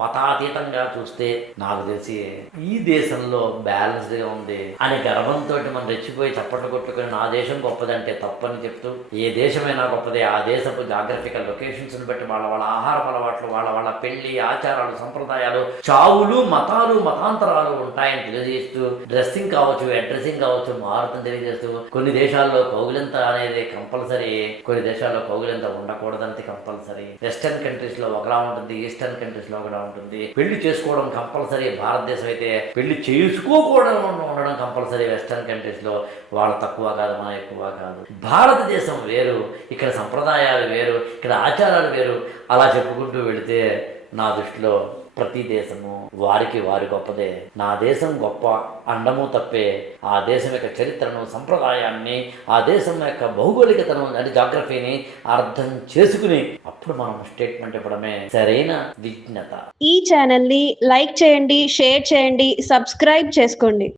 మతాతీతంగా చూస్తే నాకు తెలిసి ఈ దేశంలో బ్యాలెన్స్డ్గా ఉంది అనే గర్వంతో మనం రెచ్చిపోయి చప్పట్లు కొట్టుకుని నా దేశం గొప్పదంటే తప్పని చెప్తూ ఏ దేశమైనా గొప్పదే, ఆ దేశపు జాగ్రఫికల్ లొకేషన్స్ని బట్టి వాళ్ళ వాళ్ళ ఆహారం అలవాట్లు, వాళ్ళ వాళ్ళ పెళ్లి ఆచారాలు, సంప్రదాయాలు, చావులు, మతాలు, మతాంతరాలు ఉంటాయని తెలియజేస్తూ డ్రెస్సింగ్ కావచ్చు, అడ్రస్సింగ్ కావచ్చు మారుతుంది తెలియజేస్తూ కొన్ని దేశాల్లో కౌగిలింత అనేది కంపల్సరీ, కొన్ని దేశాల్లో కౌగిలింత ఉండకూడదంటే కంపల్సరీ. వెస్టర్న్ కంట్రీస్ లో ఒకలా ఉంటుంది, ఈస్టర్న్ కంట్రీస్ లో ఒకలా ఉంటుంది. పెళ్లి చేసుకోవడం కంపల్సరీ భారతదేశం అయితే, పెళ్లి చేసుకోకూడదు ఉండడం కంపల్సరీ వెస్టర్న్ కంట్రీస్ లో. వాళ్ళు తక్కువ కాదు, మనం ఎక్కువ కాదు. భారతదేశం వేరు, ఇక్కడ సంప్రదాయాలు వేరు, ఇక్కడ ఆచారాలు వేరు. అలా చెప్పుకుంటూ వెళితే నా దృష్టిలో ప్రతి దేశము వారికి వారి గొప్పదే. నా దేశం గొప్ప అండము తప్పే, ఆ దేశం యొక్క చరిత్రను, సంప్రదాయాన్ని, ఆ దేశం యొక్క భౌగోళికతను, అంటే జాగ్రఫీని అర్థం చేసుకుని అప్పుడు మనం స్టేట్మెంట్ ఇవ్వడమే సరైన విజ్ఞత. ఈ ఛానల్ ని లైక్ చేయండి, షేర్ చేయండి, సబ్స్క్రైబ్ చేసుకోండి.